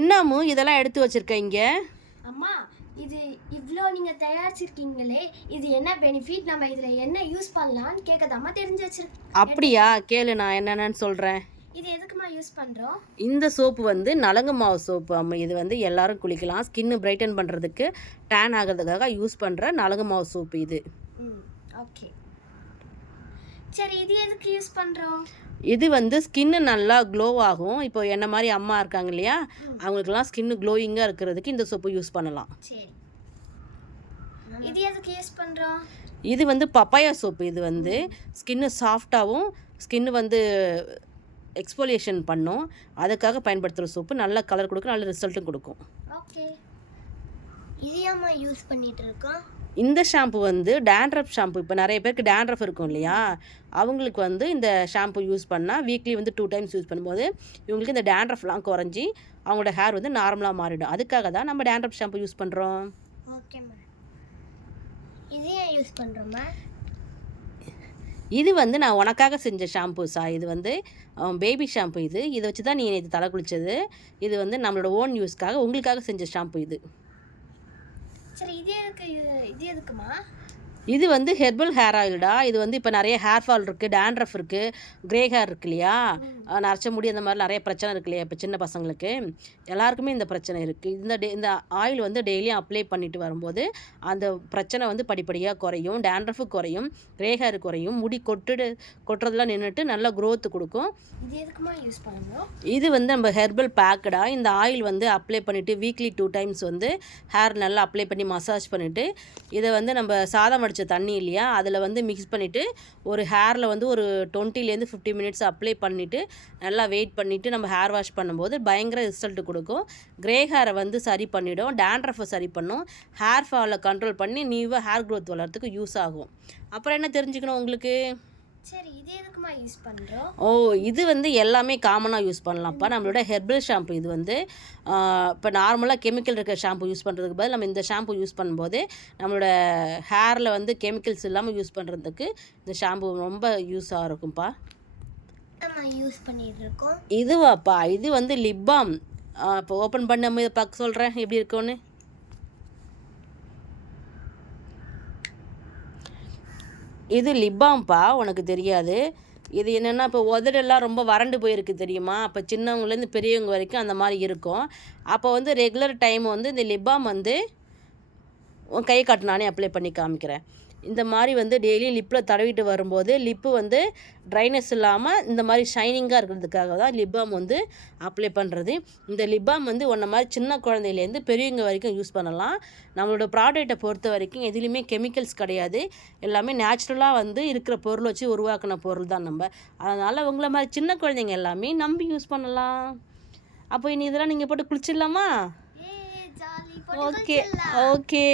என்னமோ இதெல்லாம் எடுத்து வச்சிருக்கீங்க? அம்மா, இது இவ்வளோ நீங்கள் தயாரிச்சிருக்கீங்களே, இது என்ன பெனிஃபிட், நம்ம இதில் என்ன யூஸ் பண்ணலான்னு கேட்கதாம்மா தெரிஞ்சு வச்சிருக்கேன். அப்படியா? கேளு, நான் என்னென்னு சொல்கிறேன். இது எதுக்குமா யூஸ் பண்ணுறோம்? இந்த சோப்பு வந்து நலங்கு மாவு சோப்பு அம்மா. இது வந்து எல்லாரும் குளிக்கலாம். ஸ்கின்னு பிரைட்டன் பண்ணுறதுக்கு, டேன் ஆகிறதுக்காக யூஸ் பண்ணுற நலங்கு மாவு சோப்பு இது. ஓகே, சரி. இது எதுக்கு யூஸ் பண்ணுறோம்? இது வந்து ஸ்கின்னு நல்லா க்ளோ ஆகும். இப்போ என்ன மாதிரி அம்மா இருக்காங்க இல்லையா, அவங்களுக்குலாம் ஸ்கின்னு க்ளோயிங்காக இருக்கிறதுக்கு இந்த சோப்பு யூஸ் பண்ணலாம். சரி, இது எதுக்கு யூஸ் பண்ணுறோம்? இது வந்து பப்பாயா சோப்பு. இது வந்து ஸ்கின்னு சாஃப்டாகவும் ஸ்கின்னு வந்து எக்ஸ்போலியேஷன் பண்ணும். அதுக்காக பயன்படுத்துகிற சோப்பு. நல்ல கலர் கொடுக்கும், நல்ல ரிசல்ட்டும் கொடுக்கும். ஓகே, இது ஏம்மா யூஸ் பண்ணிகிட்டு இருக்கோம்? இந்த ஷாம்பு வந்து டேண்ட்ரஃப் ஷாம்பு. இப்போ நிறைய பேருக்கு டேண்ட்ரஃப் இருக்கும் இல்லையா, அவங்களுக்கு வந்து இந்த ஷாம்பு யூஸ் பண்ணால் வீக்லி வந்து 2 டைம்ஸ் யூஸ் பண்ணும்போது இவங்களுக்கு இந்த டேண்ட்ரஃப்லாம் குறைஞ்சி அவங்களோட ஹேர் வந்து நார்மலாக மாறிடும். அதுக்காக தான் நம்ம டேண்ட்ரஃப் ஷாம்பு யூஸ் பண்ணுறோம். ஓகேம்மா, இது ஏன் யூஸ் பண்ணுறோம்மா? இது வந்து நான் உனக்காக செஞ்ச ஷாம்பு இது வந்து பேபி ஷாம்பு. இதை வச்சு தான் நீ இது தலை குளித்தது. இது வந்து நம்மளோட ஓன் யூஸ்க்காக உங்களுக்காக செஞ்ச ஷாம்பு இது. சரி, இது எதுக்குமா? இது வந்து ஹெர்பல் ஹேர் ஆயில்டா. இது வந்து இப்போ நிறைய ஹேர் ஃபால் இருக்குது, டேண்ட்ரஃப் இருக்குது, க்ரே ஹேர் இருக்கு இல்லையா, நரைச்ச முடி, அந்த மாதிரி நிறைய பிரச்சனை இருக்கு இல்லையா. இப்போ சின்ன பசங்களுக்கு எல்லாருக்குமே இந்த பிரச்சனை இருக்குது. இந்த ஆயில் வந்து டெய்லியும் அப்ளை பண்ணிட்டு வரும்போது அந்த பிரச்சனை வந்து படிப்படியாக குறையும். டேண்ட்ரஃபு குறையும், க்ரே ஹேர் குறையும், முடி கொட்டுறதுலாம் நின்றுட்டு நல்லா க்ரோத் கொடுக்கும். இது எதுக்குமா யூஸ் பண்ணணும்? இது வந்து நம்ம ஹெர்பல் பேக்கடா. இந்த ஆயில் வந்து அப்ளை பண்ணிவிட்டு வீக்லி 2 டைம்ஸ் வந்து ஹேர் நல்லா அப்ளை பண்ணி மசாஜ் பண்ணிவிட்டு இதை வந்து நம்ம சாதம் வடித்த தண்ணி இல்லையா, அதில் வந்து மிக்ஸ் பண்ணிவிட்டு ஒரு ஹேரில் வந்து ஒரு 20 to 50 மினிட்ஸ் அப்ளை பண்ணிவிட்டு நல்லா வெயிட் பண்ணிவிட்டு நம்ம ஹேர் வாஷ் பண்ணும்போது பயங்கர ரிசல்ட் கொடுக்கும். க்ரே ஹேரை வந்து சரி பண்ணிவிடும், டேண்ட்ரஃபை சரி பண்ணும், ஹேர் ஃபாலை கண்ட்ரோல் பண்ணி நியூவாக ஹேர் க்ரோத் வளர்கிறதுக்கு யூஸ் ஆகும். அப்புறம் என்ன தெரிஞ்சுக்கணும் உங்களுக்கு? சரி, இது எதுக்குமா யூஸ் பண்ணுறோம்? இது வந்து எல்லாமே காமனாக யூஸ் பண்ணலாம்ப்பா. நம்மளோட ஹெர்பல் ஷாம்பு. இது வந்து இப்போ நார்மலாக கெமிக்கல் இருக்கிற ஷாம்பு யூஸ் பண்ணுறதுக்கு பதில் நம்ம இந்த ஷாம்பு யூஸ் பண்ணும்போது நம்மளோட ஹேரில் வந்து கெமிக்கல்ஸ் இல்லாமல் யூஸ் பண்ணுறதுக்கு இந்த ஷாம்பு ரொம்ப யூஸாக இருக்கும்ப்பா. யூஸ் பண்ணிட்டு இருக்கோம். இதுவாப்பா, இது வந்து லிப் பாம். இப்போ ஓப்பன் பண்ணி நம்ம இதை பார்க்க சொல்கிறேன் எப்படி இருக்குன்னு. இது லிப்பாம்பா, உனக்கு தெரியாது. இது என்னென்னா இப்போ உதடெல்லாம் ரொம்ப வறண்டு போயிருக்கு தெரியுமா, அப்போ சின்னவங்கலேருந்து பெரியவங்க வரைக்கும் அந்த மாதிரி இருக்கும். அப்போ வந்து ரெகுலர் டைம் வந்து இந்த லிப்பாம் வந்து உன் கை காட்டு, நானே அப்ளை பண்ணி காமிக்கிறேன். இந்த மாதிரி வந்து டெய்லியும் லிப்பில் தடவிட்டு வரும்போது லிப்பு வந்து ட்ரைனஸ் இல்லாமல் இந்த மாதிரி ஷைனிங்காக இருக்கிறதுக்காக தான் லிப் பாம் வந்து அப்ளை பண்ணுறது. இந்த லிப் பாம் வந்து ஒன்றை மாதிரி சின்ன குழந்தையிலேருந்து பெரியவங்க வரைக்கும் யூஸ் பண்ணலாம். நம்மளோட ப்ராடக்டை பொறுத்த வரைக்கும் எதுலேயுமே கெமிக்கல்ஸ் கிடையாது, எல்லாமே நேச்சுரலாக வந்து இருக்கிற பொருள் வச்சு உருவாக்கின பொருள் தான் நம்ம. அதனால் உங்களை மாதிரி சின்ன குழந்தைங்க எல்லாமே நம்பி யூஸ் பண்ணலாம். அப்போ இனி இதெல்லாம் நீங்கள் போட்டு குளிச்சிடலாமா? ஓகே.